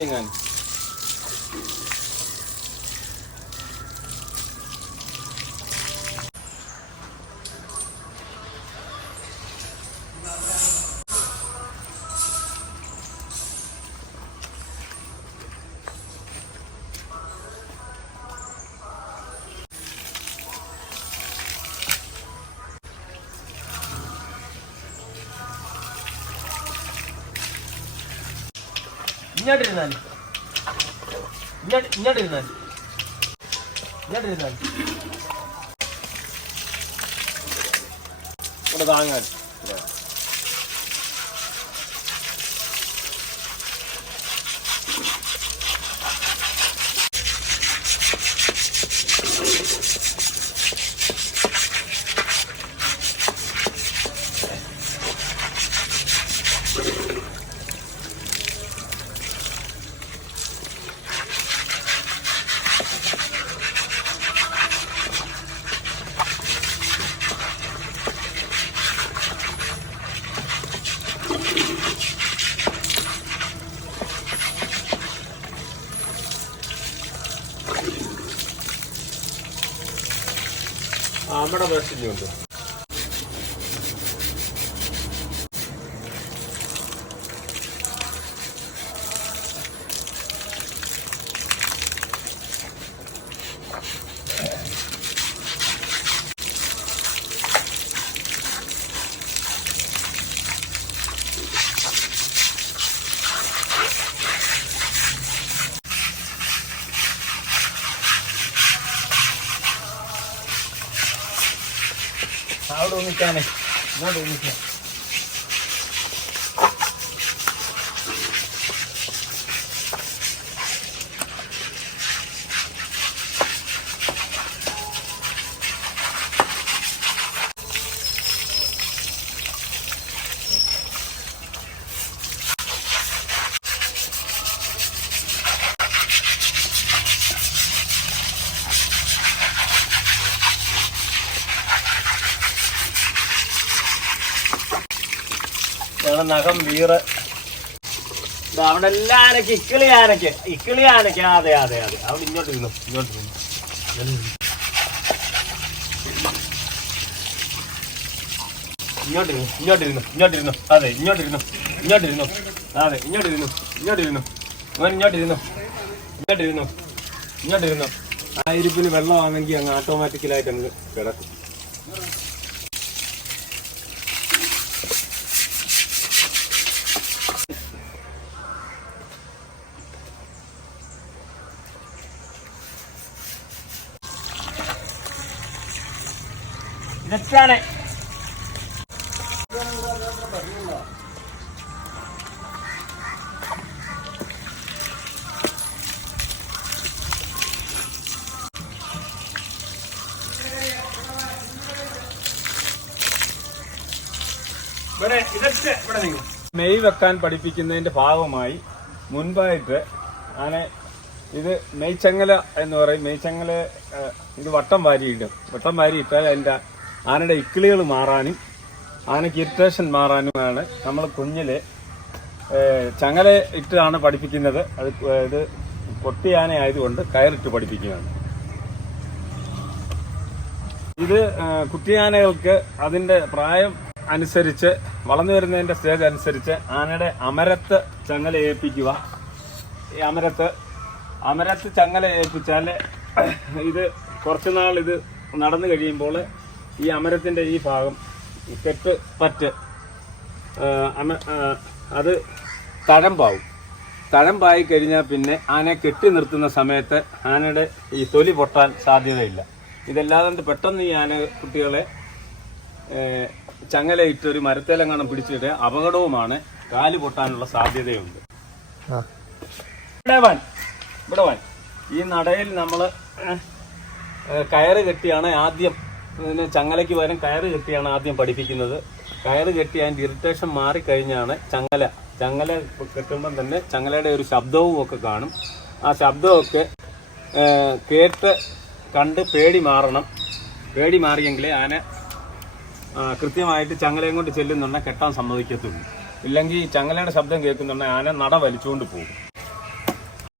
Dengan ഇങ്ങോട്ടിരുന്നാൽ ഇങ്ങോട്ടിരുന്നാൽ ഇവിടെ താങ്ങാൻ നമ്മുടെ പ്രശ്നമുണ്ട്. അവിടെ ഒന്നിക്കാനേ ഇങ്ങോട്ട് ഒന്നിക്കാം. നഖം വീറ് അവിടെ എല്ലാം ആനയ്ക്ക് ഇക്കിളി ആനയ്ക്ക് അതെ അവിടെ ഇങ്ങോട്ടിരുന്നു അതെ ഇങ്ങോട്ടിരുന്നു ആ ഇരിപ്പിന് വെള്ളമാണെങ്കിൽ അങ്ങ് ഓട്ടോമാറ്റിക്കലായിട്ട് അങ്ങ് കിടക്കും. ഇതൊക്കെയാണ് മെയ് വെക്കാൻ പഠിപ്പിക്കുന്നതിന്റെ ഭാഗമായി മുൻപായിട്ട് ആന ഇത് മെയ്ച്ചങ്ങല എന്ന് പറയും. മെയ്ച്ചങ്ങല ഇത് വട്ടം വാരിയിട്ടാൽ അതിൻ്റെ ആനയുടെ ഇക്കിളികൾ മാറാനും ആനയ്ക്ക് ഇറിറ്റേഷൻ മാറാനുമാണ് നമ്മൾ കുഞ്ഞില് ചങ്ങല ഇട്ടാണ് പഠിപ്പിക്കുന്നത്. ഇത് പൊട്ടിയാന ആയതുകൊണ്ട് കയറിട്ട് പഠിപ്പിക്കുകയാണ്. ഇത് കുട്ടിയാനകൾക്ക് അതിന്റെ പ്രായം അനുസരിച്ച് വളർന്നു വരുന്നതിന്റെ സ്റ്റേജ് അനുസരിച്ച് ആനയുടെ അമരത്ത് ചങ്ങല ഏൽപ്പിക്കുക. ഈ അമരത്ത് ചങ്ങല ഏൽപ്പിച്ചാൽ ഇത് കുറച്ചുനാൾ ഇത് നടന്നു കഴിയുമ്പോൾ ഈ അമരത്തിന്റെ ഈ ഭാഗം കെട്ട് പറ്റ് അത് തഴമ്പായി കഴിഞ്ഞാൽ പിന്നെ ആനയെ കെട്ടി നിർത്തുന്ന സമയത്ത് ആനയുടെ ഈ തൊലി പൊട്ടാൻ സാധ്യതയില്ല. ഇതല്ലാതെ പെട്ടെന്ന് ഈ ആന കുട്ടികളെ ചങ്ങലയിട്ട് ഒരു മരത്തേലെങ്ങാനും പിടിച്ചിട്ട് അപകടവുമാണ്. കാല് പൊട്ടാനുള്ള സാധ്യതയുണ്ട്. ഇവിടെ വാൻ ഈ നടയിൽ നമ്മൾ കയറ് കെട്ടിയാണ് ആദ്യം ഇതിന് ചങ്ങലയ്ക്ക് പകരം കയറ് കെട്ടിയാണ് ആദ്യം പഠിപ്പിക്കുന്നത്. കയറ് കെട്ടി അതിൻ്റെ ഇറിറ്റേഷൻ മാറിക്കഴിഞ്ഞാണ് ചങ്ങല കെട്ടുമ്പം തന്നെ ചങ്ങലയുടെ ഒരു ശബ്ദവും ഒക്കെ കാണും. ആ ശബ്ദമൊക്കെ കേട്ട് കണ്ട് പേടി മാറണം. പേടി മാറിയെങ്കിലേ ആന കൃത്യമായിട്ട് ചങ്ങലയും കൊണ്ട് ചെല്ലുന്നുണ്ടെങ്കിൽ കെട്ടാൻ സമ്മതിക്കത്തുള്ളൂ. ഇല്ലെങ്കിൽ ചങ്ങലയുടെ ശബ്ദം കേൾക്കുന്നുണ്ടെങ്കിൽ ആന നട വലിച്ചുകൊണ്ട് പോകും.